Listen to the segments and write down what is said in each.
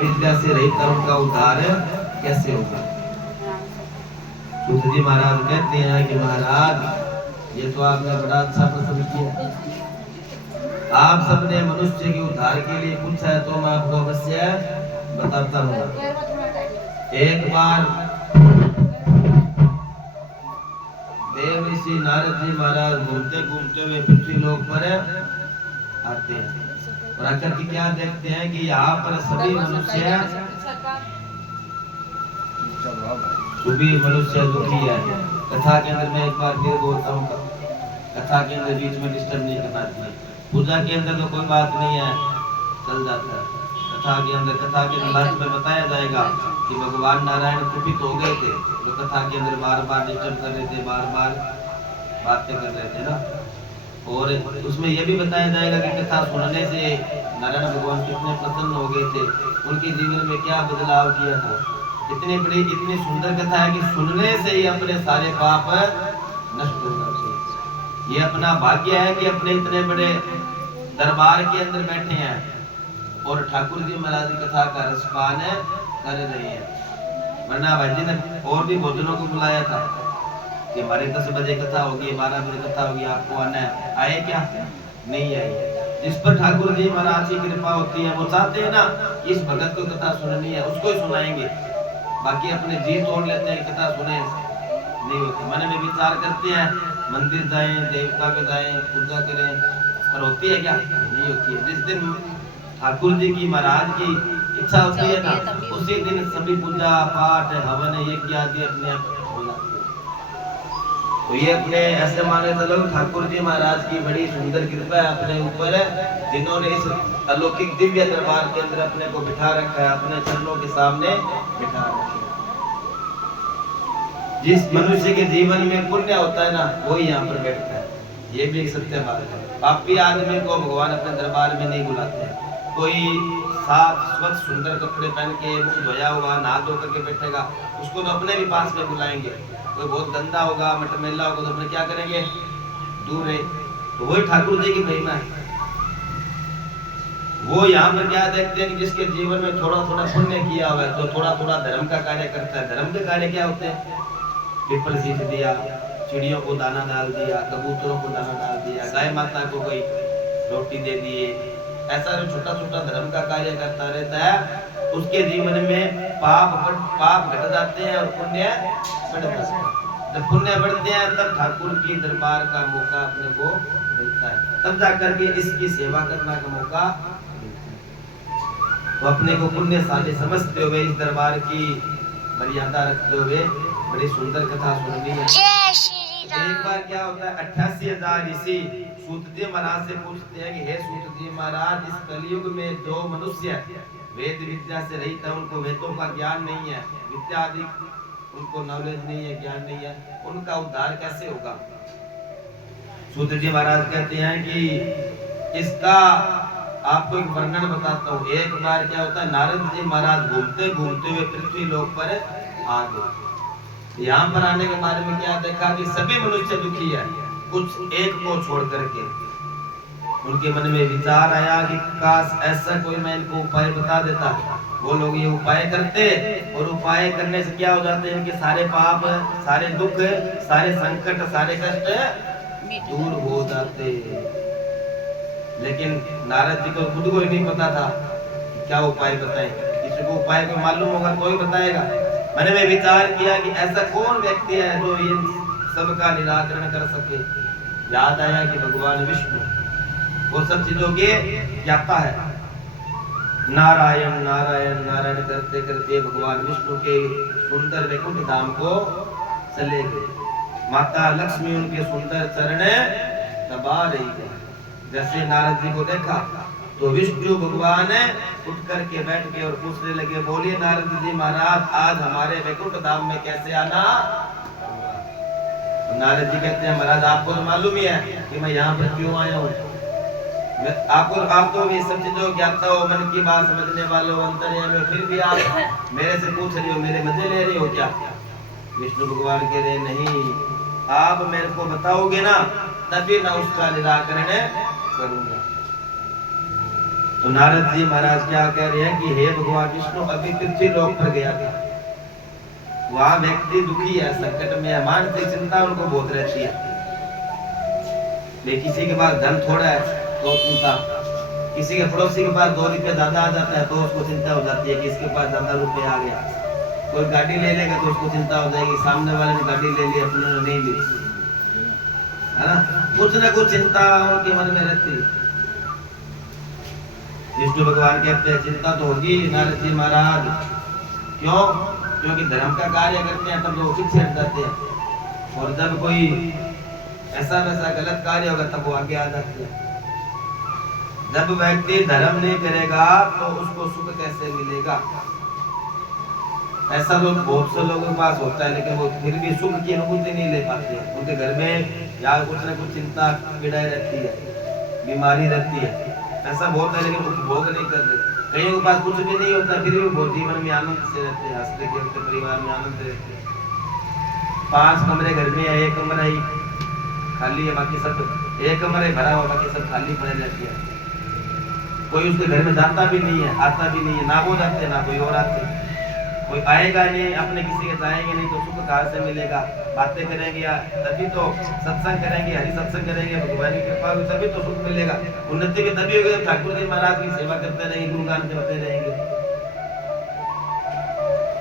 विद्या से रहित उनका उद्धार कैसे होगा। सूत जी महाराज कहते हैं कि महाराज ये तो आपने बड़ा अच्छा प्रश्न किया। आप सबने मनुष्य के उद्धार के लिए पूछा है तो मैं आपको अवश्य बताता हूँ। एक बार देव ऋषि नारद जी महाराज घूमते घूमते हुए पृथ्वी लोक पर आते हैं और आकर के क्या देखते हैं कि यहाँ पर सभी मनुष्य दुखी है। कथा के अंदर मैं एक बार फिर बोलता हूँ, कथा के अंदर बीच में डिस्टर्ब नहीं करना चाहिए। पूजा के अंदर तो कोई बात नहीं है, चल जाता है। कथा के अंदर लास्ट में बताया जाएगा कि भगवान नारायण कुपित हो गए थे, तो कथा के अंदर बार बार डिस्टर्ब कर रहे थे, बार बार बातें कर रहे थे ना। और उसमें यह भी बताया जाएगा कि कथा सुनने से नारायण भगवान कितने प्रसन्न हो गए थे, उनके जीवन में क्या बदलाव किया था। इतनी बड़ी इतनी सुंदर कथा है कि सुनने से ही अपने सारे पाप नष्ट हो जाते हैं। ये अपना भाग्य है कि अपने इतने बड़े दरबार के अंदर बैठे हैं और ठाकुर जी महाराज की कथा का रसपान कर रहे हैं। वरना भाई जी ने और भी भोजनों को बुलाया था कि हमारे 10 बजे कथा होगी, 12 बजे कथा होगी, आपको आना है। आए क्या? नहीं आए। जिस पर ठाकुर जी महाराज की कृपा होती है वो चाहते हैं ना इस भगत को कथा सुननी है, उसको ही सुनाएंगे। बाकी अपने जी तोड़ लेते हैं, कथा सुने नहीं होती। मन में विचार करते हैं, मंदिर जाएं, देवता पे जाएं, पूजा करें, पर होती है क्या? नहीं होती है। जिस दिन ठाकुर जी की महाराज की इच्छा होती है ना, उसी दिन सभी पूजा पाठ हवन यज्ञ आदि अपने आप हो जाती है। तो ये अपने ऐसे माने चलो ठाकुर जी महाराज की बड़ी सुंदर कृपा है अपने ऊपर, जिन्होंने इस अलौकिक दिव्य दरबार के अंदर अपने को बिठा रखा है, अपने चरणों के सामने बिठा रखा है। जिस मनुष्य के जीवन में पुण्य होता है ना वही यहाँ पर बैठता है। ये भी एक सत्य बात है। पापी आदमी को भगवान अपने दरबार में नहीं बुलाते हैं। कोई साफ स्वच्छ सुंदर कपड़े पहन के मुंह धोया हुआ नहा धो करके बैठेगा, उसको तो अपने भी पास में बुलाएंगे। कोई बहुत गंदा होगा, मटमेला होगा, तो अपने क्या करेंगे? दूर है। तो वही ठाकुर जी की महिमा है। वो यहाँ पर क्या देखते हैं कि जिसके जीवन में थोड़ा थोड़ा पुण्य किया हुआ है, तो थोड़ा थोड़ा धर्म का कार्य करता है। धर्म के कार्य क्या होते हैं? पीपल सींच दिया, चिड़ियों को दाना डाल दिया, कबूतरों को दाना डाल दिया, गाय माता को कोई रोटी दे दिए। ऐसा जो छोटा छोटा धर्म का कार्य करता रहता है, उसके जीवन में पाप घट जाते हैं और पुण्य बढ़ जाते हैं। जब पुण्य बढ़ते हैं तब ठाकुर की दरबार का मौका अपने को मिलता है, तब जाकर के इसकी सेवा करने का मौका मिलता है। तो अपने को पुण्यशाली समझते हुए इस दरबार की मर्यादा रखते हुए बड़ी सुंदर कथा सुननी है। एक बार क्या होता है, 88,000 ऋषि सूत जी महाराज से पूछते हैं कि हे सूत जी महाराज, इस कलयुग में जो मनुष्य वेद विद्या से रहित है, उनको वेदों का ज्ञान नहीं है, विद्या आदि उनको नॉलेज नहीं है, ज्ञान नहीं है, उनका उद्धार कैसे होगा। सूत जी महाराज कहते हैं कि इसका आपको एक वर्णन बताता हूँ। एक बार क्या होता है, नारद जी महाराज घूमते घूमते हुए पृथ्वी लोक पर आ गए। यहाँ पर आने के बारे में क्या देखा कि सभी मनुष्य दुखी है, कुछ एक को छोड़ करके। उनके मन में विचार आया कि काश ऐसा कोई मैं इनको उपाय बता देता। वो लोग ये उपाय करते और उपाय करने से क्या हो जाते हैं, इनके सारे पाप, सारे दुख, सारे संकट, सारे कष्ट दूर हो जाते। लेकिन नारद जी को खुद को ही नहीं पता था कि क्या उपाय बताएं। किसी को उपाय को मालूम होगा तो ही बताएगा। मैंने में विचार किया कि ऐसा कौन व्यक्ति है जो इन सब का निराकरण कर सके। याद आया कि भगवान विष्णु वो सब चीजों के ज्ञाता है। नारायण नारायण नारायण करते करते भगवान विष्णु के सुंदर वैकुंठ धाम को चले गए। माता लक्ष्मी उनके सुंदर चरण दबा रही है। जैसे नारद जी को देखा तो विष्णु भगवान उठ करके बैठ के और पूछने लगे, बोलिए नारद जी महाराज, आज हमारे वैकुंठ धाम में कैसे आना। तो नारद जी कहते हैं, महाराज आपको तो मालूम ही है कि मैं यहाँ पर क्यों आया हूँ। आप तो भी सब चीजों ज्ञाता हो, मन की बात समझने वाले हो, अंतर्यामी में, फिर भी आप मेरे से पूछ रही हो, मेरे मजे ले रही हो क्या। विष्णु भगवान कह रहे नहीं, आप मेरे को बताओगे ना तभी मैं उसका निराकरण करूंगा। तो नारद जी महाराज क्या कह रहे हैं कि हे भगवान विष्णु, अभी पृथ्वी लोक पर गया था, वहां व्यक्ति दुखी है, संकट में है, मानसिक चिंता उनको बहुत रहती है। किसी के पास धन थोड़ा है तो चिंता, किसी के पड़ोसी के पास 2 रुपये ज्यादा आ जाता है तो उसको चिंता हो जाती है कि इसके पास ज्यादा रुपये आ गया। कोई गाड़ी ले लेगा तो उसको चिंता हो जाएगी, सामने वाले ने गाड़ी ले ली, अपने ने नहीं ली, है ना। कुछ ना कुछ चिंता उनके मन में रहती है। विष्णु भगवान कहते हैं चिंता तो होगी नारद जी महाराज। क्यों? क्योंकि धर्म का कार्य करते हैं तब लोग पीछे हट जाते हैं, और जब कोई ऐसा वैसा गलत कार्य होगा तब वो आगे आ जाते हैं। जब व्यक्ति धर्म नहीं करेगा तो उसको सुख कैसे मिलेगा? ऐसा लोग बहुत से लोगों के पास होता है, लेकिन वो फिर भी सुख की अनुभूति नहीं ले पाते। उनके घर में या कुछ न कुछ चिंता पीड़ाएं रहती है, बीमारी रहती है, ऐसा बहुत है, लेकिन उपभोग नहीं कर रहे। कईयों के पास कुछ भी नहीं होता फिर भी वो जीवन में आनंद से रहते हैं, हंसते खेलते परिवार में आनंद रहते हैं। 5 कमरे घर में है, 1 कमरा ही खाली है, बाकी सब 1 कमरा ही भरा हुआ, बाकी सब खाली पड़े रहते हैं। कोई उसके घर में जाता भी नहीं है, आता भी नहीं है, ना वो जाते ना कोई और आते। कोई आएगा नहीं, अपने किसी के जाएंगे नहीं तो सुख कहाँ से मिलेगा? बातें करेंगे या तभी तो सत्संग करेंगे, हरि सत्संग करेंगे, भगवान की कृपा होगी तभी तो सुख मिलेगा। उन्नति भी तभी होगी जब ठाकुर जी महाराज की सेवा करते रहेंगे, गुणगान करते रहेंगे।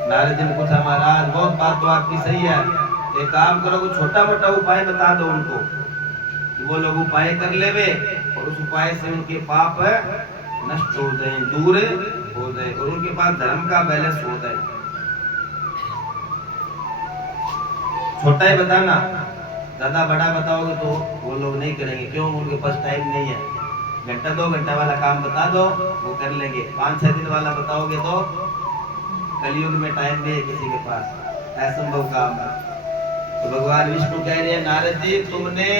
नारद जी ने पूछा महाराज बहुत बात तो आपकी सही है, एक काम करो, कोई छोटा मोटा उपाय बता दो उनको, वो लोग उपाय कर लेवे और उस उपाय से उनके पाप नष्ट हो जाए, दूर हो जाए, और उनके पास धर्म का बैलेंस हो जाए। छोटा ही बताना, ज्यादा बड़ा बताओगे तो वो लोग नहीं करेंगे। क्यों? उनके पास टाइम नहीं है। 1-2 घंटा वाला काम बता दो वो कर लेंगे। 5-6 दिन वाला बताओगे तो कलयुग में टाइम नहीं है किसी के पास, असंभव काम है। तो भगवान विष्णु कह रहे हैं नारद जी, तुमने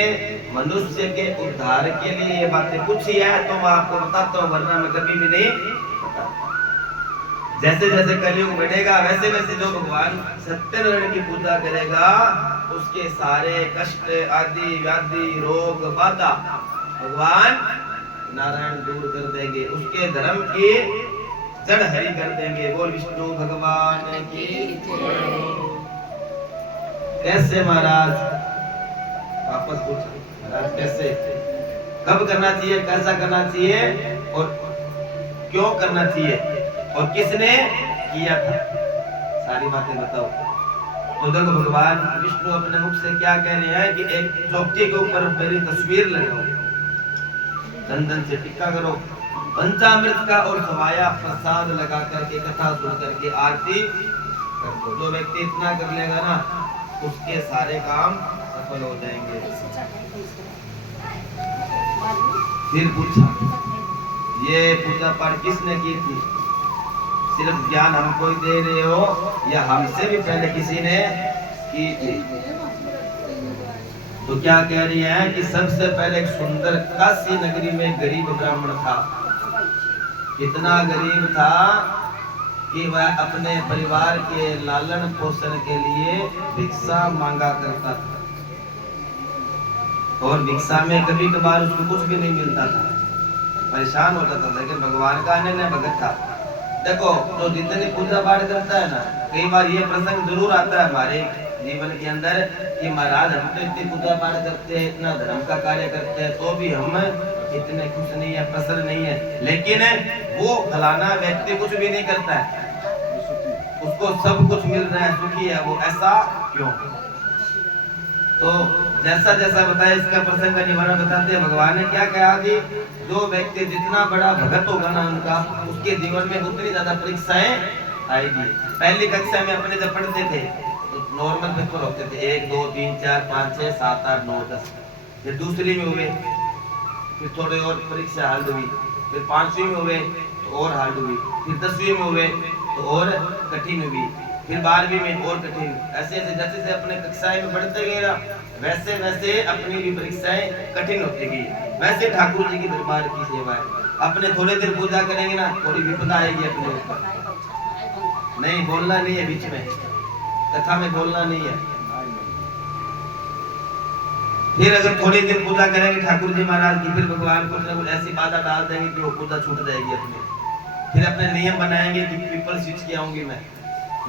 मनुष्य के उद्धार के लिए ये बातें पूछी है तो मैं आपको बताता हूँ, वरना मैं कभी भी नहीं बताता। जैसे जैसे कलयुग बढ़ेगा वैसे वैसे जो भगवान सत्यनारायण की पूजा करेगा उसके सारे कष्ट आदि व्याधि रोग बाधा भगवान नारायण दूर कर देंगे, उसके धर्म की जड़ हरी कर देंगे। बोल विष्णु भगवान की। कैसे महाराज? वापस पूछो महाराज कैसे, कब करना चाहिए, कैसा करना चाहिए और क्यों करना चाहिए और किसने किया था, सारी बातें बताओ। तो देखो भगवान विष्णु अपने मुख से क्या कह रहे हैं कि एक चौकी के ऊपर मेरी तस्वीर लगाओ, चंदन से टिक्का करो, पंचामृत का और सवाया प्रसाद लगा करके कथा सुन करके आरती कर दो। जो व्यक्ति इतना कर लेगा ना उसके सारे काम सफल हो जाएंगे। फिर पूछा ये पूजा पाठ किसने की थी? सिर्फ ज्ञान हमको ही दे रहे हो या हमसे भी पहले किसी ने की थी? तो क्या कह रही है कि सबसे पहले एक सुंदर काशी नगरी में गरीब ब्राह्मण था। इतना गरीब था कि वह अपने परिवार के लालन पोषण के लिए भिक्षा मांगा करता था, और भिक्षा में कभी कभार उसको कुछ भी नहीं मिलता था, परेशान होता था। लेकिन भगवान का अन्य भगत था। देखो जो जितनी पूजा पाठ करता है ना, कई बार ये प्रसंग जरूर आता है हमारे जीवन के अंदर कि महाराज हम तो इतनी पूजा पाठ करते हैं, इतना धर्म का कार्य करते हैं, तो भी हम इतने खुश नहीं है, प्रसन्न नहीं है। लेकिन वो फलाना व्यक्ति कुछ भी नहीं करता है, उसको सब कुछ मिल रहा है, सुखी है, वो ऐसा क्यों? तो जैसा जैसा बताया इसका प्रसंग का निवारण बताते हैं। भगवान ने क्या कहा कि जो व्यक्ति जितना बड़ा भगत होगा ना उनका, उसके जीवन में उतनी ज्यादा परीक्षाएं आएगी। पहली कक्षा में अपने जब पढ़ते थे तो नॉर्मल पेपर होते थे, 1 2 3 4 5 6 7 8 9 10। फिर दूसरी में हुए, फिर थोड़े और परीक्षा हार्ड हुई, फिर 5वीं में हुए तो और हार्ड हुई, फिर 10वीं में हुए तो और कठिन हुई, फिर 12वीं में और कठिन। ऐसे ऐसे जैसे जैसे अपने कक्षाएं में बढ़ते गए ना वैसे वैसे अपनी भी परीक्षाएं कठिन होती गई। वैसे ठाकुर जी की दरबार की सेवा है, अपने थोड़े देर पूजा करेंगे ना थोड़ी विपदा आएगी अपने ऊपर। नहीं बोलना नहीं है, बीच में कथा में बोलना नहीं है। फिर अगर थोड़े दिन पूजा करेंगे ठाकुर जी महाराज की, फिर भगवान कुछ ना कुछ ऐसी बाधा डाल देंगे कि वो पूजा छूट जाएगी अपने। फिर अपने नियम बनाएंगे कि पीपल सींच के आऊंगी मैं,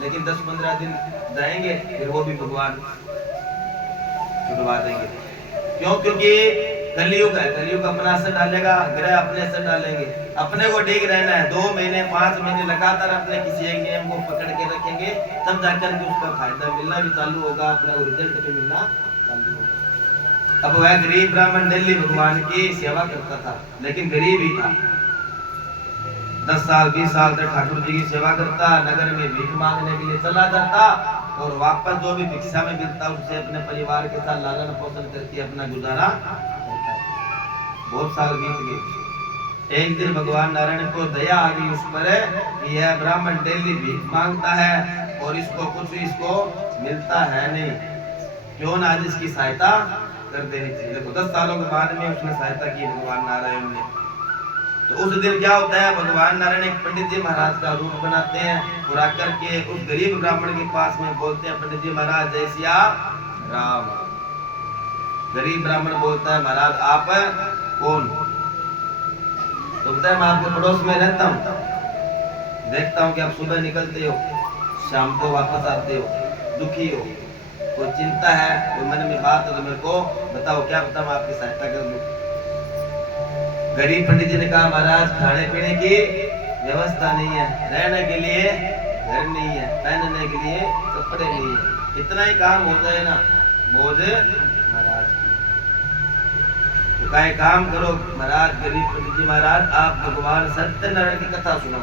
लेकिन 10-15 दिन जाएंगे फिर वो भी भगवान छुड़वा देंगे। क्यों? क्योंकि कलयुग है, कलयुग अपना असर डालेगा, ग्रह अपने असर डालेंगे। अपने को ठीक रहना है, 2 महीने 5 महीने लगातार अपने किसी एक नियम को पकड़ के रखेंगे, तब जाकर के उसका फायदा मिलना भी चालू होगा, अपने को रिजल्ट भी मिलना चालू होगा। अब वह गरीब ब्राह्मण दिल्ली भगवान की सेवा करता था, लेकिन गरीब ही था। 10 साल 20 साल तक ठाकुर जी की सेवा करता, नगर में भीख मांगने के लिए चला जाता और वापस जो भी भिक्षा में मिलता उससे अपने परिवार के साथ लालन पोषण करके अपना गुजारा करता। बहुत साल बीत गए। एक दिन भगवान नारायण को दया आ गई उस पर कि यह ब्राह्मण डेली भीख मांगता है और इसको कुछ इसको मिलता है नहीं, क्यों ना आज इसकी सहायता कर देनी चाहिए। देखो 10 सालों के बाद में उसने सहायता की भगवान नारायण ने। तो उस दिन क्या होता है, भगवान नारायण एक पंडित जी महाराज का रूप बनाते हैं और आकर के उस गरीब ब्राह्मण के पास में बोलते हैं, पंडित जी महाराज जय सिया राम। गरीब ब्राह्मण बोलता है, महाराज आप कौन? तो बताया, मैं आपके पड़ोस में रहता हूँ, देखता हूँ कि आप सुबह निकलते हो, शाम को वापस आते हो, दुखी हो, कोई चिंता है, कोई मन में बात है तो मेरे को बताओ, क्या बताऊं, आपकी सहायता कर दूं। गरीब पंडित जी ने कहा, महाराज खाने पीने की व्यवस्था नहीं है, रहने के लिए घर नहीं है, पहनने के लिए कपड़े नहीं है, इतना ही काम होता है ना मौज महाराज। तो कहे काम करो महाराज, गरीब पंडित जी महाराज आप भगवान सत्यनारायण की कथा सुनो,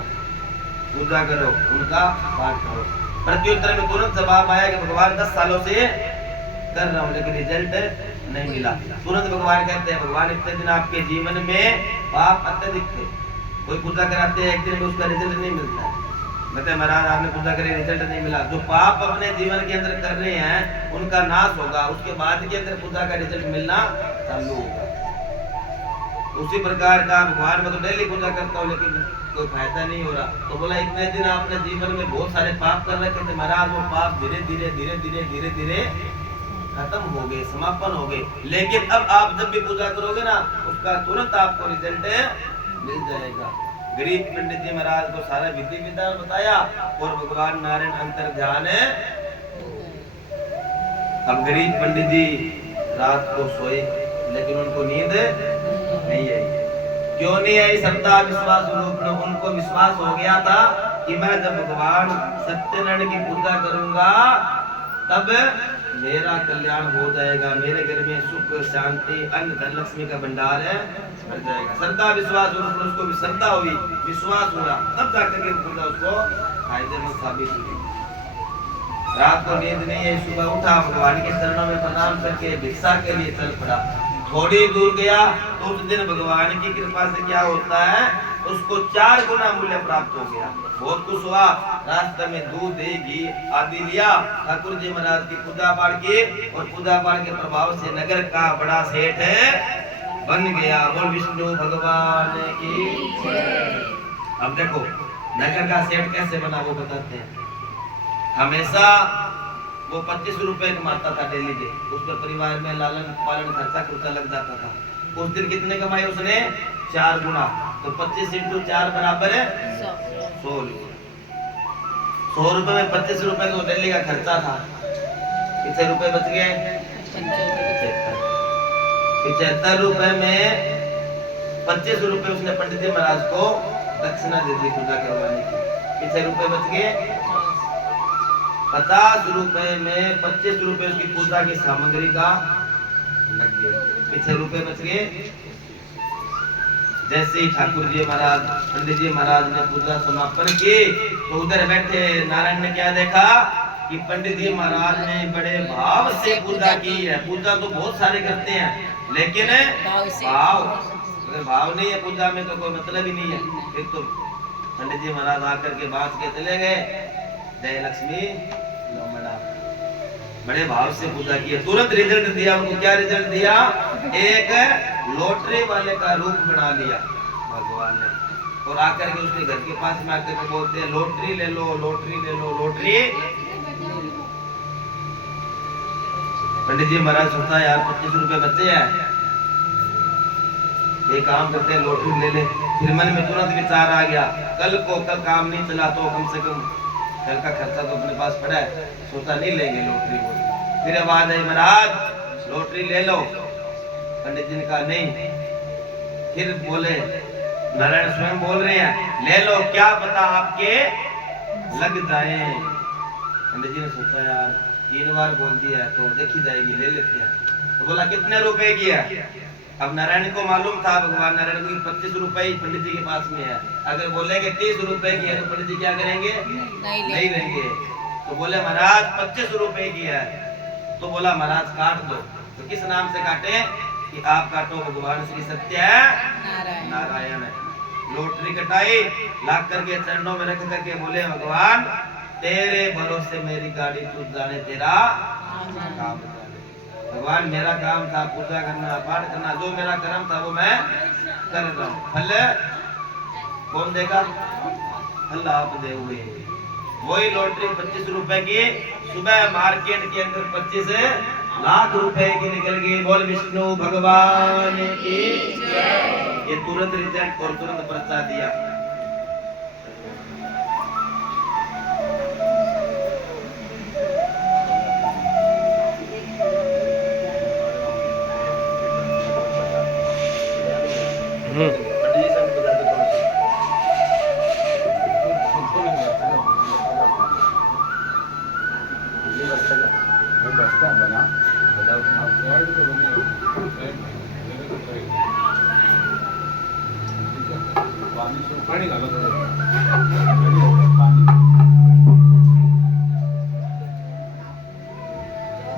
पूजा करो, उनका पाठ करो। प्रत्युत्तर में तुरंत जवाब आया कि भगवान 10 सालों से कर रहा हूँ लेकिन रिजल्ट नहीं मिला। तुरंत भगवान कहते हैं, भगवान इतने दिन आपके जीवन में पाप अत्यधिक थे, कोई पूजा कराते हैं एक दिन में उसका रिजल्ट नहीं मिलता है, कहते हैं महाराज आपने पूजा करी रिजल्ट नहीं मिला। जो पाप अपने जीवन के अंदर कर रहे हैं उनका नाश होगा, उसके बाद के अंदर पूजा का रिजल्ट मिलना चालू होगा। उसी प्रकार का भगवान में तो डेली पूजा करता हूँ लेकिन कोई फायदा नहीं हो रहा। तो बोला इतने दिन आपने जीवन में बहुत सारे पाप कर रखे थे महाराज, वो पाप धीरे धीरे धीरे धीरे धीरे धीरे खत्म हो गए, समापन हो गए, लेकिन अब आप जब भी पूजा करोगे ना उसका तुरंत आपको रिजल्ट मिल जाएगा। गरीब पंडित जी महाराज को सारा विधि विधान बताया और भगवान नारायण अंतर ध्यान। अब गरीब पंडित जी रात को सोए लेकिन उनको नींद नहीं आई। क्यों नहीं आई? श्रद्धा विश्वास रूप में उनको विश्वास हो गया था कि मैं जब भगवान सत्यनारायण की पूजा करूंगा तब मेरा कल्याण हो जाएगा, मेरे घर में सुख शांति अन्न धन लक्ष्मी का भंडार है भर जाएगा। श्रद्धा विश्वास रूप में उसको भी श्रद्धा हुई, विश्वास हुआ, तब जाकर के पूजा उसको फायदेमंद साबित हुई। रात को नींद नहीं है, सुबह उठा, भगवान के चरणों में प्रणाम करके भिक्षा के लिए चल पड़ा। थोड़ी दूर गया तो उस दिन भगवान की कृपा से क्या होता है, उसको 4 गुना मूल्य प्राप्त हो गया। बहुत खुश हुआ, रास्ते में दूध दही घी आदि लिया, ठाकुर जी महाराज की पूजा पाठ की और पूजा पाठ के प्रभाव से नगर का बड़ा सेठ बन गया। बोल विष्णु भगवान की। अब देखो नगर का सेठ कैसे बना वो बताते हैं। हमेशा वो 25 रुपए कमाता था डेली के, उसके परिवार में लालन पालन खर्चा लग जाता था। उस दिन कितने कमाए उसने? 4 गुना। तो 25 × 4 बराबर है 100 रुपए। 100 रुपए में 25 रुपए तो डेली का खर्चा था। कितने रुपए बच गए? 75 रुपए में 25 रुपए उसने पंडित जी महाराज को दक्षिणा दे दी पूजा करवाने की। कितने रुपए बच गए? 50 रुपए में 25 रुपए उसकी पूजा की सामग्री का लग गए। कितने रुपए बच गए? जैसे ही ठाकुर जी महाराज पंडित जी महाराज ने पूजा समापन की तो उधर बैठे नारायण ने क्या देखा कि पंडित जी महाराज ने बड़े भाव से पूजा की है। पूजा तो बहुत सारे करते हैं लेकिन भाव, अगर भाव नहीं है पूजा में तो कोई मतलब ही नहीं है। फिर तो पंडित जी महाराज आकर के बात के चले गए, जय लक्ष्मी लोमड़ा। बड़े भाव से पूजा की, तुरंत रिजल्ट दिया उनको। क्या रिजल्ट दिया? एक लॉटरी वाले का रूप बना लिया भगवान ने और आकर के उसके घर के पास में आकर के बोलते हैं, लॉटरी ले लो, लॉटरी ले लो, लॉटरी। पंडित जी महाराज सोचता यार 25 रुपए बचे हैं, ये काम करते हैं लॉटरी ले ले। फिर मन में तुरंत विचार आ गया, कल काम नहीं चला तो कम से कम कल का खर्चा तो अपने पास पड़ा है, सोचा नहीं लेंगे लॉटरी को। फिर आवाज आई महाराज लॉटरी ले लो। पंडित जी ने कहा नहीं। फिर बोले नारायण स्वयं बोल रहे हैं ले लो, क्या पता आपके लग जाए। पंडित जी ने सोचा यार 3 बार बोल दिया है तो देखी जाएगी, ले लेते हैं। तो बोला कितने रुपए की है। अब नारायण को मालूम था, भगवान नारायण को 25 रुपए पंडित जी के पास में है। अगर बोलेंगे 30 रुपए की है तो पंडित जी क्या करेंगे, नहीं लेंगे। तो बोले महाराज 25 रुपए की है। तो बोला महाराज काट दो। तो किस नाम से काटे कि आप काटो भगवान श्री सत्य नारायण। लॉटरी कटाई, लाख करके चरणों में रख करके बोले भगवान तेरे भरोसे मेरी गाड़ी तू जाने, तेरा काम भगवान मेरा काम था पूजा करना पाठ करना, जो मेरा कर्म था वो मैं कर रहा हूँ। फल कौन देगा, फल आप दोगे। वही लॉटरी 25 रुपए की सुबह मार्केट के अंदर 25 लाख रुपए की निकल गई। बोल विष्णु भगवान की जय। ये तुरंत रिजल्ट और तुरंत पर्चा दिया।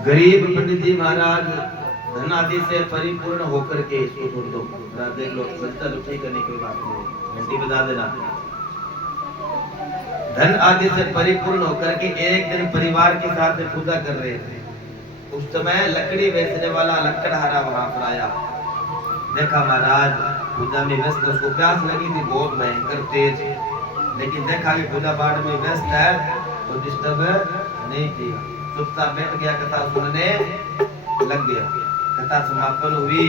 गरीब पंडित जी महाराज धन आदि से परिपूर्ण होकर के इसको छोड़ दो, देख लो सच्चा तो ठीक करने की बात नहीं, घंटी बजा देना। धन आदि से परिपूर्ण होकर के एक दिन परिवार के साथ पूजा कर रहे थे। उस समय लकड़ी बेचने वाला लकड़हारा वहां पर आया। देखा महाराज पूजा में व्यस्त, उसको प्यास लगी थी बहुत भयंकर तेज, लेकिन देखा कि पूजा पाठ में व्यस्त है तो डिस्टर्ब नहीं किया, चुपचाप बैठ गया, कथा सुनने लग गया। कथा समापन हुई,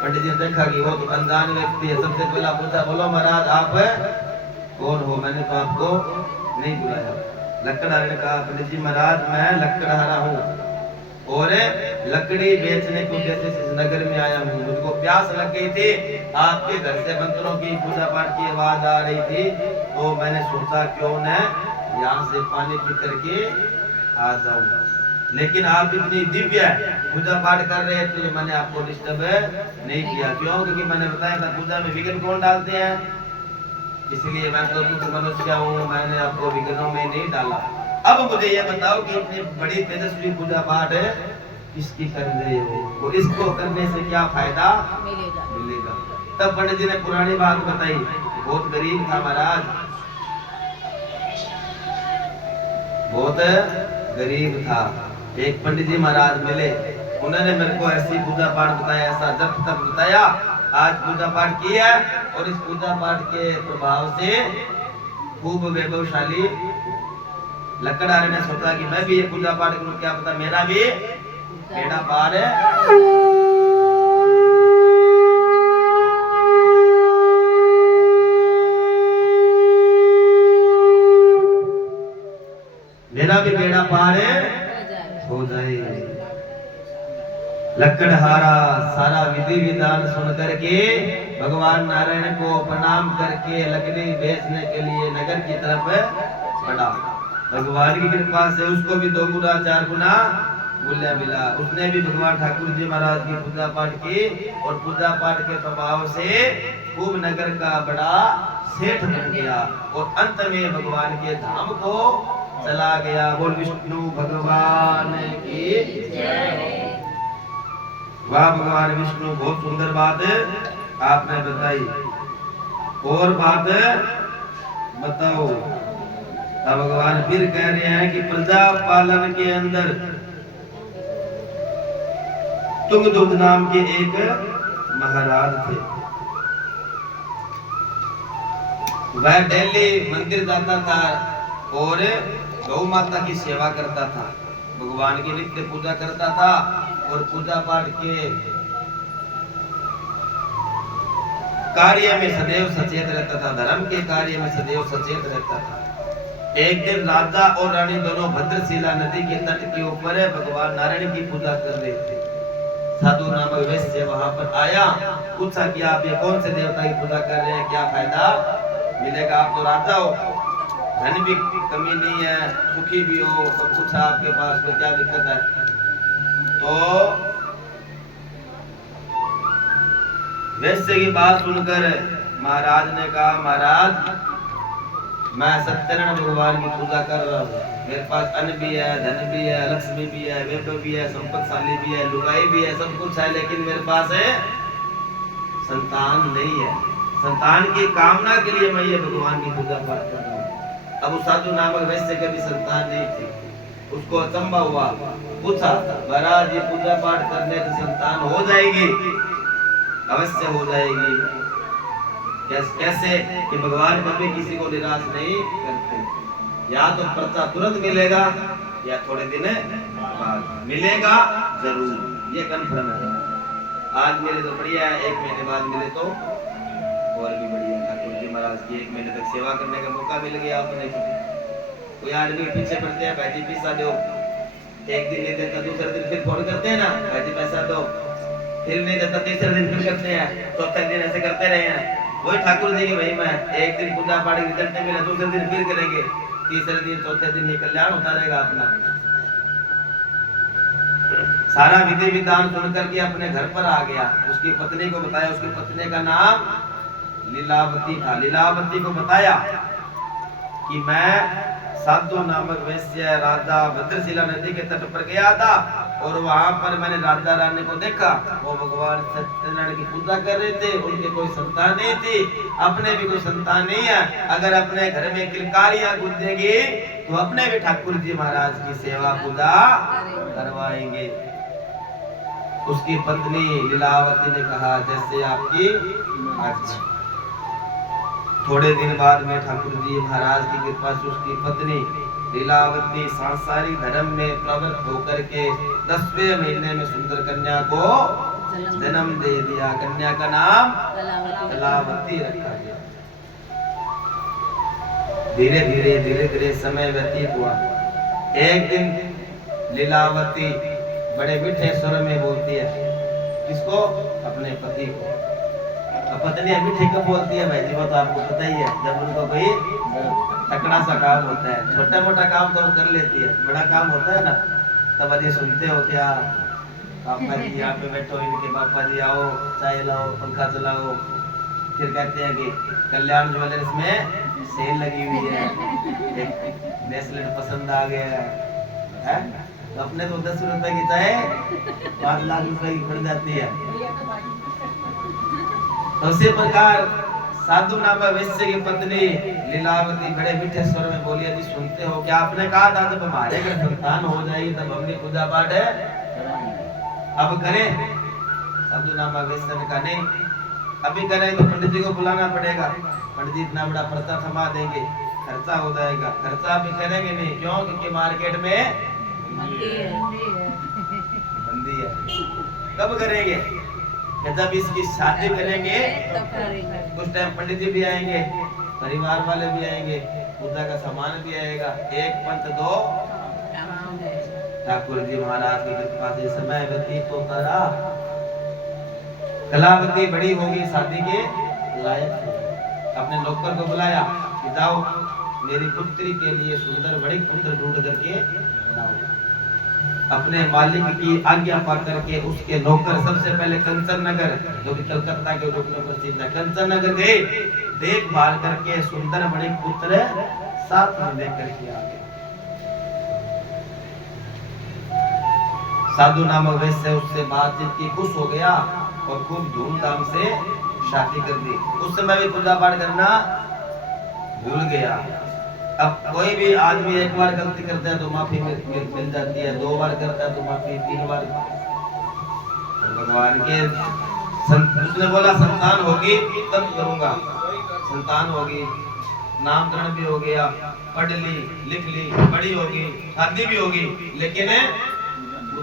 पंडित जी ने देखा कि वो तो अनजान व्यक्ति है। सबसे पहला पूछा बोलो महाराज आप कौन हो, मैंने तो आपको नहीं बुलाया। लकड़हारे ने कहा पंडित जी महाराज मैं लकड़हारा हूँ और लकड़ी बेचने को जैसे इस नगर में आया हूँ। मुझको प्यास लग गई थी, आपके घर से मंत्रों की पूजा पाठ की आवाज आ रही थी, तो मैंने सोचा क्यों न यहाँ से पानी पी करके आ जाऊं। लेकिन आप इतनी दिव्य पूजा पाठ कर रहे थे, मैंने आपको डिस्टर्ब नहीं किया। क्यों? क्योंकि मैंने बताया था पूजा में विघ्न कौन डालते हैं, इसलिए मैं तो तुझ मनुष्य हूँ, मैंने आपको विघ्नों में नहीं डाला। अब मुझे ये बताओ कि इतनी बड़ी तेजस्वी पूजा पाठ किसकी कर रहे हो, और इसको करने से क्या फायदा मिलेगा। तब पंडित जी ने पुरानी बात बताई, बहुत गरीब था महाराज, बहुत गरीब था। एक पंडित जी महाराज मिले, उन्होंने मेरे को ऐसी पूजा पाठ बताया, ऐसा जप तप बताया। आज पूजा पाठ किया और इस पूजा पाठ के प्रभाव से खूब वैभवशाली लकड़हारे ने सोचा कि मैं भी ये पूजा पाठ करूं, क्या पता मेरा भी बेड़ा पार है। मेरा भी बेड़ा पार हो जाए। लकड़हारा सारा विधि विधान सुन करके भगवान नारायण को प्रणाम करके लकड़ी बेचने के लिए नगर की तरफ बढ़ा। भगवान की कृपा से उसको भी 2 गुना 4 गुना मूल्य मिला। उसने भी भगवान ठाकुर जी महाराज की पूजा पाठ की और पूजा पाठ के प्रभाव से खूब नगर का बड़ा सेठ बन गया और अंत में भगवान के धाम को चला गया। बोल विष्णु भगवान की जय। वाह भगवान विष्णु, बहुत सुंदर बात आपने बताई। और बात बताओ। अब भगवान फिर कह रहे हैं कि प्रजा पालन के अंदर तुंगदुर्ग नाम के एक महाराज थे। वह डेली मंदिर जाता था और गौ माता की सेवा करता था, भगवान की नित्य पूजा करता था और पूजा पाठ के कार्य में सदैव सचेत रहता था, धर्म के कार्य में सदैव सचेत रहता था। एक दिन राजा और रानी दोनों भद्रशिला नदी के तट के ऊपर भगवान नारायण की पूजा कर रहे थे। साधु नामक वैश्य वहां पर आया, पूछा कि आप ये कौन से देवता की पूजा कर रहे हैं, क्या फायदा मिलेगा? आप तो राजा हो, धन भी कमी नहीं है, सुखी भी हो, सब कुछ आपके पास, में क्या दिक्कत है? तो वैश्य की बात सुनकर महाराज ने कहा, महाराज मैं सत्यनारायण भगवान की पूजा कर रहा हूँ, मेरे पास अन्न भी है, धन भी है, लक्ष्मी भी है, वैभव भी है, संपत्तिशाली भी है, लुगाई भी है, सब कुछ है, लेकिन मेरे पास है संतान नहीं है। संतान की कामना के लिए मैं ये भगवान की पूजा पाठ कर रहा हूँ। अब उस साधु नामक वैश्य के भी संतान नहीं थी, उसको अचंभा हुआ, पूछा, महाराज ये पूजा पाठ करने से संतान हो जाएगी? अवश्य हो जाएगी। कैसे? कि भगवान कभी किसी को निराश नहीं करते, या तो पर्चा तुरंत मिलेगा या थोड़े दिन बाद मिलेगा जरूर, ये कन्फर्म है। आज मिले तो बढ़िया है, 1 महीने बाद मिले तो और भी बढ़िया। ठाकुर जी महाराज की 1 महीने तक सेवा करने का मौका मिल गया अपने। कोई आदमी पीछे पड़ते हैं, भाई जी पैसा दो, एक दिन नहीं देता दूसरे दिन फिर फोन करते हैं ना, भाई जी पैसा दो, फिर नहीं देता तीसरे दिन फिर करते हैं, चौथे दिन ऐसे करते रहे हैं। वही ठाकुर जी की महिमा है, एक दिन पूजा पाठ रिजल्ट मिला, दूसरे दिन फिर करेंगे, तीसरे दिन चौथे दिन ये कल्याण होता रहेगा अपना। सारा विधि विधान सुनकर के अपने घर पर आ गया, उसकी पत्नी को बताया, उसकी पत्नी का नाम लीलावती था। लीलावती को बताया कि मैं साधु नामक वैश्य राजा भद्रशिला नदी के तट पर गया था और वहां पर मैंने राजा रानी को देखा, वो भगवान सत्यनारायण की पूजा कर रहे थे, उनके कोई संतान नहीं थी, अपने भी कोई संतान नहीं है। अगर अपने घर में किलकारियां गूंजेगी तो अपने भी ठाकुर जी महाराज की सेवा पूजा करवाएंगे। उसकी पत्नी लीलावती ने कहा, जैसे आपकी मर्जी। थोड़े दिन बाद में ठाकुर जी महाराज की कृपा से उसकी पत्नी लीलावती सांसारिक धर्म में प्रवृत्त होकर के 10वें महीने में सुंदर कन्या को जन्म दे दिया। कन्या का नाम लीलावती रखा गया। धीरे धीरे समय व्यतीत हुआ। एक दिन लीलावती बड़े मीठे स्वर में बोलती है, किसको? अपने पति को। पत्नी मीठी कब बोलती है भाई जी, वो तो आपको पता ही है, जब उनको कोई तकड़ा सा काम होता है। छोटा मोटा काम तो वो कर लेती है, बड़ा काम होता है ना तब अभी सुनते हो, क्या पापा जी यहाँ पे बैठो, इनके पापा जी आओ, चाय लाओ, पंखा चलाओ, फिर कहते हैं कि कल्याण ज्वेलर्स में सेल लगी हुई है, एक ब्रेसलेट पसंद आ गया है? तो अपने तो 10 रुपए की चाय 5 लाख रुपए की पड़ जाती है। तो उसी प्रकार साधु नामक वैश्य की पत्नी लीलावती बड़े मीठे स्वर में बोली, यदि सुनते हो, क्या आपने कहा था जब हमारे घर संतान हो जाएगी तब हमने पूजा पाठ है अब करें? साधु नामक वैश्य ने कहा, नहीं अभी करें तो पंडित जी को बुलाना पड़ेगा, पंडित जी इतना बड़ा पर्चा थमा देंगे, खर्चा हो जाएगा। खर्चा भी करेंगे नहीं, क्यों? क्योंकि मार्केट में मंदी है। कब करेंगे? जब इसकी शादी करेंगे उस टाइम पंडित जी भी आएंगे, परिवार वाले भी आएंगे, पूजा का सामान भी आएगा, 1 पंच 2। ठाकुर जी महाराज की कृपा से समय व्यतीत होता रहा। कलावती बड़ी होगी, शादी के लायक। अपने नौकर को बुलाया कि जाओ मेरी पुत्री के लिए सुंदर बड़ी पुत्र ढूंढ करके लाओ। अपने मालिक की आज्ञा पाकर के उसके नौकर सबसे पहले कंचन नगर, जो कि कलकत्ता के रूप में प्रसिद्ध है, कंचन नगर गए, देखभाल करके सुंदर बड़े पुत्र साथ में लेकर के आ गए। साधु नामक वैश्य उससे बातचीत की, खुश हो गया और खूब धूमधाम से शादी कर दी। उस समय भी पूजा पाठ करना भूल गया। अब कोई भी आदमी एक बार गलती करता है तो माफी मिल जाती है, 2 बार करता है तो माफी, 3 बार। भगवान के उसने बोला संतान होगी तब करूंगा। संतान होगी, नामकरण भी हो गया, पढ़ ली लिख ली, बड़ी होगी, शादी भी होगी, लेकिन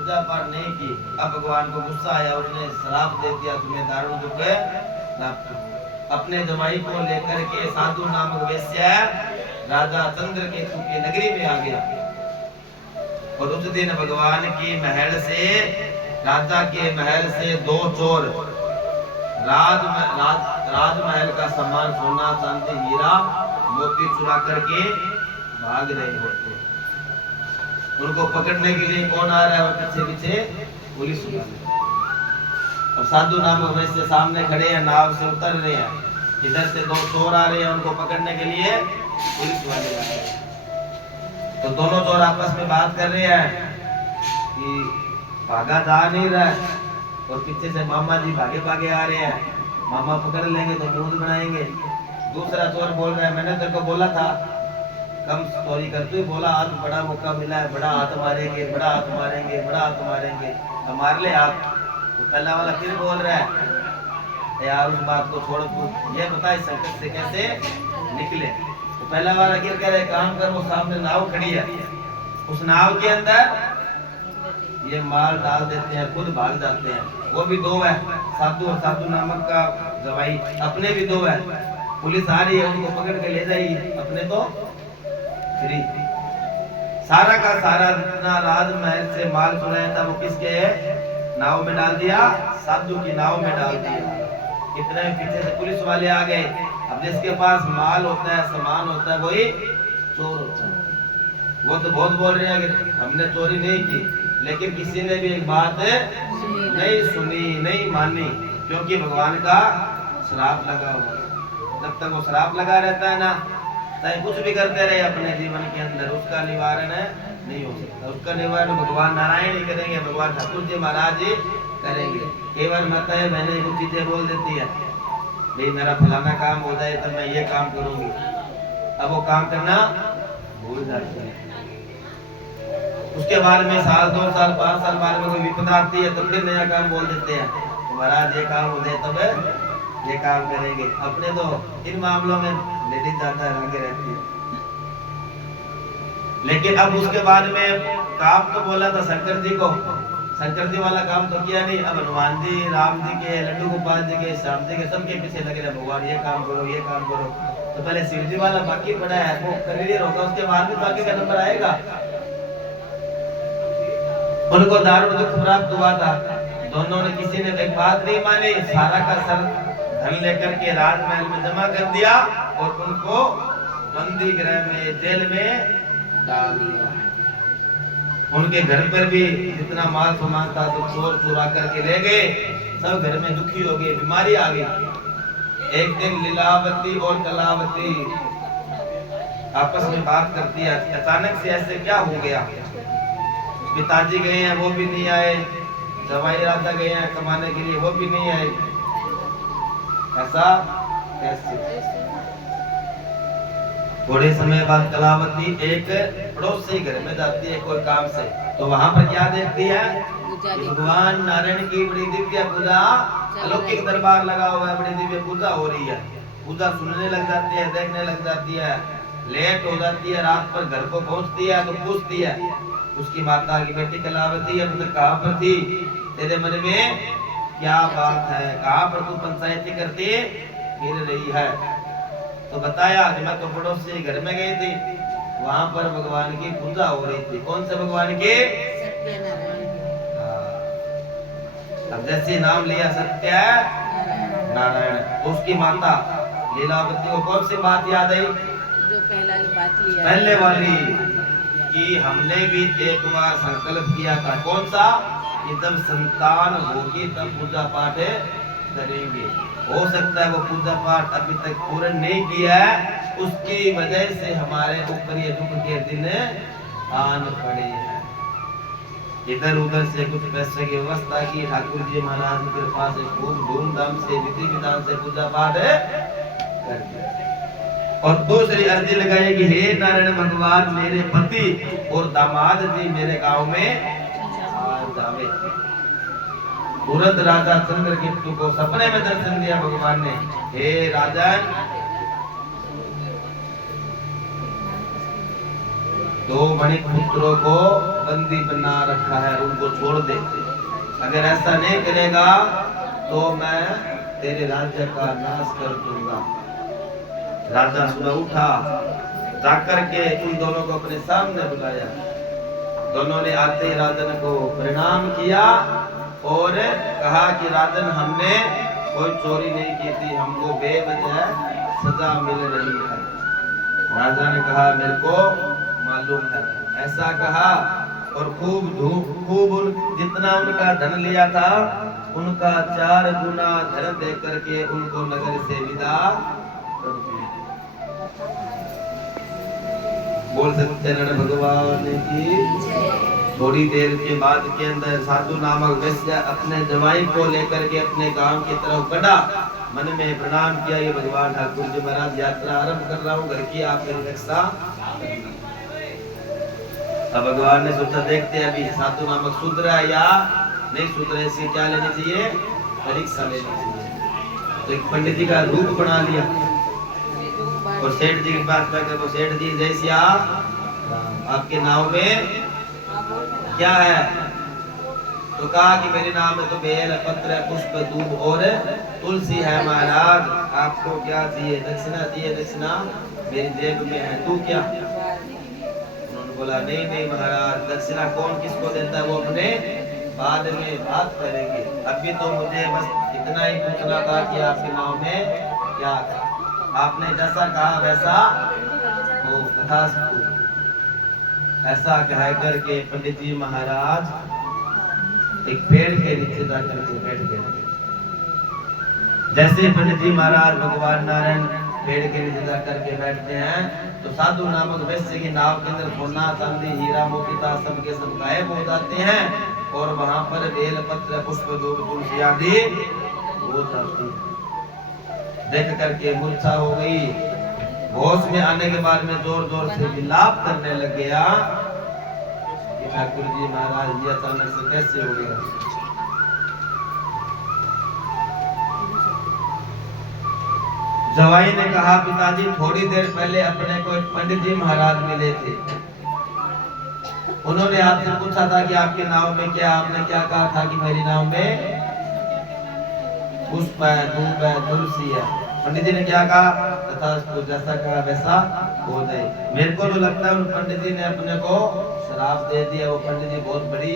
पूजा पाठ नहीं की। अब भगवान को गुस्सा आया, उसने श्राप दे दिया तुम्हें दारुण दुख प्राप्त। अपने जमाई को लेकर के साधु नामक वैश्य राजा चंद्रकेतु की नगरी में आ गया और उस दिन भगवान की महल से, राजा के महल से दो चोर राजमहल का सामान सोना चांदी हीरा मोती चुरा करके भाग रहे होते। उनको पकड़ने के लिए कौन आ रहा है और पीछे पीछे पुलिस वाले। और साधु नामक वैश्य सामने खड़े हैं, नाव से उतर रहे हैं। इधर से दो चोर आ रहे हैं, उनको पकड़ने के लिए पुलिस वाले आ रहे हैं। तो दोनों चोर आपस में बात कर रहे हैं कि भागा जा नहीं रहा है और पीछे से मामा जी भागे भागे आ रहे हैं, मामा पकड़ लेंगे तो मूड बनाएंगे। दूसरा चोर बोल रहा है मैंने तेरे को बोला था कम चोरी कर, तू बोला आज बड़ा मौका मिला है, बड़ा हाथ मारेंगे, बड़ा हाथ मारेंगे, बड़ा हाथ मारेंगे, तो मार ले आप। तो पहला वाला फिर बोल रहा है यार उस बात को छोड़, तू ये बता इस संकट से कैसे निकले। तो पहला वाला क्या कह रहा है, काम कर, वो सामने नाव खड़ी है, उस नाव के अंदर ये माल डाल देते हैं, खुद भाग जाते हैं। वो भी दो है, साधु और साधु नामक का जवाई, अपने भी दो है। पुलिस आ रही है, उनको पकड़ के ले जाएगी, अपने तो फ्री। सारा का सारा जितना राजमहल से माल चुराया था वो किसके नाव में डाल दिया, साधु की नाव में डाल दिया। कितने पीछे से पुलिस वाले आ गए। अब जिसके पास माल होता है, सामान होता है, वही चोर होता है। वो तो बहुत बोल रहे हैं कि हमने चोरी नहीं की, लेकिन किसी ने भी एक बात नहीं सुनी, नहीं मानी, क्योंकि भगवान का श्राप लगा हुआ। जब तक वो श्राप लगा रहता है ना, चाहे कुछ भी करते रहे अपने जीवन के अंदर, उसका निवारण नहीं हो सकता। उसका निवारण भगवान नारायण ही करेंगे, भगवान ठाकुर जी महाराज ही करेंगे। केवल माता है मैंने कुछ चीजें बोल देती है, भाई मेरा फलाना काम हो जाए तो मैं ये काम करूंगी, अब वो काम करना भूल जाती है। उसके बाद में साल 2 साल 5 साल बाद में कोई विपदा आती है तो फिर नया काम बोल देते हैं, तो महाराज ये काम हो जाए तब ये काम करेंगे। अपने तो इन मामलों में लेडीज ज्यादा आगे रहती है। लेकिन अब उसके बाद में काम तो बोला था शंकर जी को, शंकर जी वाला काम तो किया नहीं। अब हनुमान जी, राम जी के, लड्डू गोपाल जी के, श्याम जी के, सबके पीछे लगे रहे, भगवान ये काम करो, ये काम करो। तो पहले शिव जी वाला बाकी पड़ा है, वो क्लियर होगा, उसके बाद में तो आगे का नंबर आएगा। उनको दारुण दुख प्राप्त हुआ था। दोनों ने किसी ने एक बात नहीं मानी, सारा का सर धन लेकर के राजमहल में जमा कर दिया और उनको बंदी गृह में, जेल में डाल दिया। उनके घर पर भी जितना माल सामान था तो चोर चुरा करके ले गए। सब घर में दुखी हो गए, बीमारी आ गई। एक दिन लीलावती और कलावती आपस में बात करती है, अचानक से ऐसे क्या हो गया। पिताजी गए हैं वो भी नहीं आए, जवाई राजा गए हैं कमाने के लिए वो भी नहीं आए, ऐसा कैसे। थोड़े समय बाद कलावती एक पड़ोसी घर में जाती है कोई काम से, तो वहां पर क्या देखती है, भगवान नारायण की बड़ी दिव्य पूजा, अलौकिक दरबार लगा हुआ है, बड़ी दिव्य पूजा हो रही है। पूजा सुनने लग जाती है, देखने लग जाती है। लेट हो जाती है, रात पर घर को पहुंचती है तो पूछती है उसकी माता की, बेटी कलावती अब तक कहाँ पर थी, तेरे मन में क्या बात है, कहाँ पर तू पंचायती करती फिर रही है। तो बताया कि मैं तो पड़ोसी घर में गई थी, वहां पर भगवान की पूजा हो रही थी। कौन से भगवान की, अब जैसे नाम लिया सत्य नारायण, उसकी माता लीलावती को कौन सी बात याद आई, जो पहले वाली कि हमने भी एक बार संकल्प किया था, कौन सा, कि जब संतान होगी तब पूजा पाठ करेंगे। हो सकता है वो पूजा पाठ अभी तक पूर्ण नहीं किया है, उसकी वजह से हमारे ऊपर ये दुख के दिन आन पड़े हैं। इधर उधर से कुछ पैसे की व्यवस्था की, ठाकुर जी महाराज की कृपा से खूब धूमधाम से विधि विधान से पूजा पाठ कर दिया। और दूसरी अर्जी लगाई कि हे नारायण भगवान, मेरे पति और दामाद जी मेरे गांव में आ जावे। तुरंत राजा चंद्रकेतु को सपने में दर्शन दिया भगवान ने, हे राजन दो मणिक पुत्रों को बंदी बना रखा है, उनको छोड़ दे। अगर ऐसा नहीं करेगा तो मैं तेरे राज्य का नाश कर दूंगा। राजा सुबह उठा, जाकर के उन दोनों को अपने सामने बुलाया। दोनों ने आते ही राजन को प्रणाम किया और कहा कि राजन, हमने कोई चोरी नहीं की थी, हमको बेवजह सजा मिल रही है। राजा ने कहा मेरे को मालूम है। ऐसा कहा और खूब जितना उनका धन लिया था उनका 4 गुना धन दे करके उनको नगर से विदा कर दिया। बोल सकते हैं भगवान की। थोड़ी देर के बाद के अंदर साधु नामक वैश्य अपने जवाई को लेकर के अपने गांव की तरफ बढ़ा। मन में प्रणाम किया, ये भगवान ठाकुर जी महाराज यात्रा आरंभ कर रहा हूँ, घर की आप मेरी रक्षा। अब भगवान ने सोचा देखते हैं अभी साधु नामक सुधरा या नहीं सुधरा, इससे क्या लेनी चाहिए, परीक्षा लेनी चाहिए। तो एक पंडित जी का रूप बना लिया और सेठ जी के पास जाकर वो सेठ जी जैसे आपके नाव में क्या है, तो कहा कि मेरे नाम में तो बेल पत्र पुष्प दूब और तुलसी है महाराज, आपको क्या चाहिए, दक्षिणा चाहिए, दक्षिणा मेरी जेब में है, तू क्या। उन्होंने बोला नहीं नहीं महाराज, दक्षिणा कौन किसको देता है वो अपने बाद में बात करेंगे, अभी तो मुझे बस इतना ही पूछना था कि आपके नाव में क्या था। आपने जैसा कहा वैसा हो, तथास्तु। ऐसा कह करके पंडित जी महाराज एक पेड़ के नीचे जाकर के बैठ गए। जैसे पंडित जी महाराज भगवान नारायण पेड़ के नीचे जाकर के बैठते हैं तो साधु नामक वैश्य की नाव के अंदर सोना चांदी हीरा मोती सब के सब गायब हो जाते हैं और वहां पर बेल पत्र पुष्प दूब तुलसी आदि हो जाती है। देख करके मूर्छा हो गई, होश में आने के बाद में जोर जोर से विलाप करने लग गया। ठाकुर जी महाराज ये अचानक से कैसे हो गया। जवाई ने कहा पिताजी थोड़ी देर पहले अपने को पंडित जी महाराज मिले थे, उन्होंने आपसे पूछा था कि आपके नाव में क्या, आपने क्या कहा था कि मेरी नाव में पुष्प है धूप है तुलसी है। पंडित जी ने क्या कहा, तथा जैसा कहा वैसा हो जाए। मेरे को तो लगता है उन पंडित जी ने अपने को श्राप दे दिया। वो पंडित जी बहुत बड़ी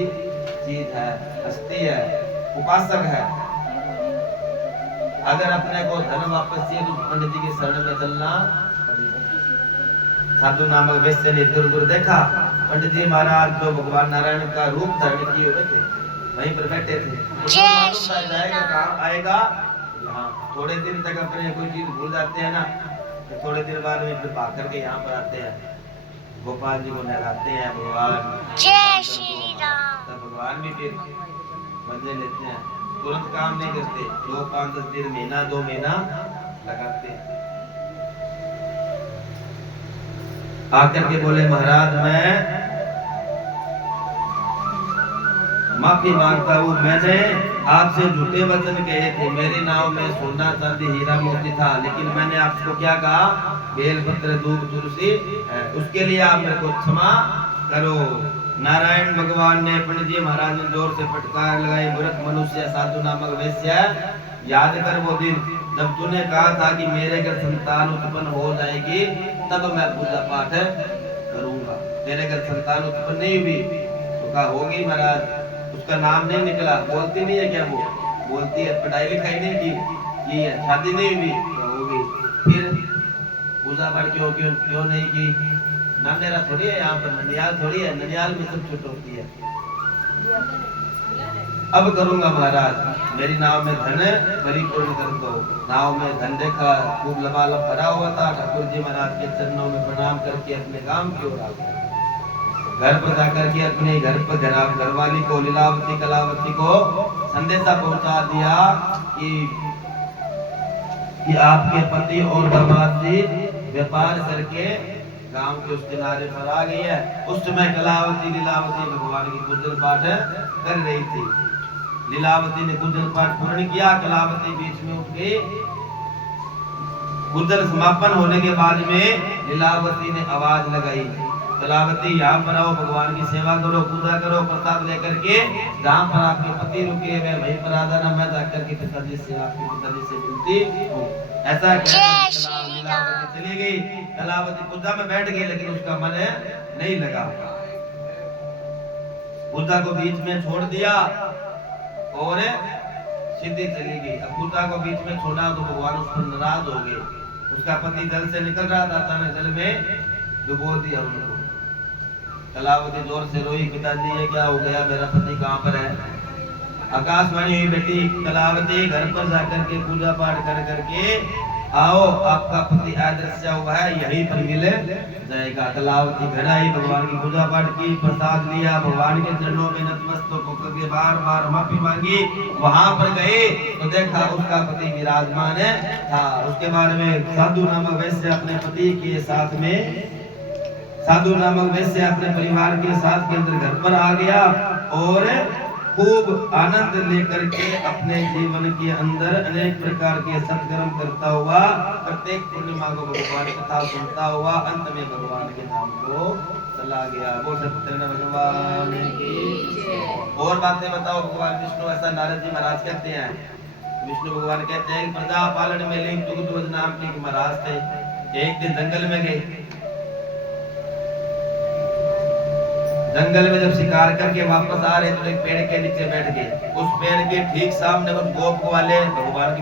चीज है, हस्ती है, उपासक है। अगर अपने को धन वापस चाहिए तो पंडित जी की शरण में चलना। साधु नामक वैश्य ने दूर दूर देखा, पंडित जी महाराज जो भगवान नारायण का रूप धारण किए हुए थे वहीं पर बैठे थे। जाएगा कहाँ आएगा यहाँ। थोड़े दिन तक अपने कोई चीज भूल जाते हैं ना, तो थोड़े दिन बाद में फिर भाग करके यहाँ पर आते हैं, गोपाल जी को नहलाते हैं भगवान, जय श्री राम। तब भगवान भी फिर मजे लेते हैं, तुरंत काम नहीं करते, 2-5-10 दिन महीना 2 महीना लगाते हैं। आकर के बोले महाराज मैं माफी मांगता हूँ, मैंने आपसे झूठे वचन कहे थे, मेरी नाव में सोना चांदी हीरा मोती था, लेकिन मैंने आपको क्या कहा, बेल पत्र दूब तुलसी है, उसके लिए आप मेरे को क्षमा करो। नारायण भगवान ने पंडित जी महाराज ने जोर से फटकार लगाई, मूर्ख मनुष्य साधु नामक वैश्य, याद कर वो दिन जब तूने कहा था कि मेरे घर संतान उत्पन्न हो जाएगी तब मैं पूजा पाठ करूंगा। तेरे घर संतान उत्पन्न नहीं हुई तो कहा होगी महाराज, उसका नाम नहीं निकला, बोलती नहीं है क्या, वो बोलती है, पढ़ाई लिखाई नहीं की है, शादी नहीं हुई तो हो गई, फिर पूजा पाठ क्यों नहीं की। नानेरा थोड़ी है यहाँ पर, ननियाल थोड़ी है, ननियाल में सब छूट होती है। अब करूंगा महाराज, मेरी नाव में धन परिपूर्ण कर दो। नाव में धन देखा खूब लबालब भरा हुआ था। ठाकुर जी महाराज के चरणों में प्रणाम करके अपने गांव की ओर आ गए। घर पर जाकर के अपने घर पर घरवाली को लीलावती कलावती को संदेशा पहुंचा दिया कि आपके पति और दामाद जी व्यापार करके गांव के उस किनारे पर आ गई है। उस समय कलावती लीलावती भगवान की गुजर पाठ कर रही थी। लीलावती ने गुजर पाठ पूर्ण किया, कलावती बीच में उठ गई। गुजर समापन होने के बाद में लीलावती ने आवाज लगाई, कलावती यहाँ पर आओ, भगवान की सेवा करो, पूजा करो, प्रसाद लेकर के जहाँ पर आपके पति रुके हुए वहीं पर आ जाना, मैं जाकर के पिताजी से आपके पिताजी से मिलती हूँ। ऐसा कहकर लीलावती चली गई। कलावती पूजा में बैठ गई, लेकिन उसका मन नहीं लगा। पूजा को बीच में छोड़ दिया और सीधी चली गई। अब पूजा को बीच में छोड़ा तो भगवान उस पर नाराज हो गए। उसका पति जल से निकल रहा था, अचानक जल में डुबो दिया उनको। कलावती जोर से रोई, पिताजी ये क्या हो गया, मेरा पति कहाँ पर है। आकाशवाणी हुई, बेटी कलावती घर पर जाकर के पूजा पाठ कर करके आओ, आपका पति अदृश्य हुआ है, यहीं पर मिल जाएगा। कलावती घर आई, भगवान की पूजा पाठ की, प्रसाद लिया, भगवान के चरणों में नतमस्तक होकर के बार बार माफी मांगी। वहां पर गए तो देखा उसका पति विराजमान था। उसके बारे में साधु नामक वैश्य अपने पति के साथ में, साधु नामक वैश्य अपने परिवार के साथ के अंदर घर पर आ गया और खूब आनंद लेकर के अपने जीवन के अंदर अनेक प्रकार के सत्कर्म करता हुआ, प्रत्येक पूर्णिमा को भगवान कथा सुनता हुआ अंत में भगवान के नाम को चला गया। वो सत्यनारायण भगवान की। और बातें बताओ भगवान विष्णु, ऐसा नारद जी महाराज कहते हैं। विष्णु भगवान कहते हैं प्रजा पालन में लिंग तुगध्वज नाम के महाराज थे। एक दिन जंगल में गए, जंगल में जब शिकार करके वापस आ रहे तो एक पेड़ के नीचे बैठ गए। उस पेड़ के ठीक सामने कुछ गोप वाले भगवान की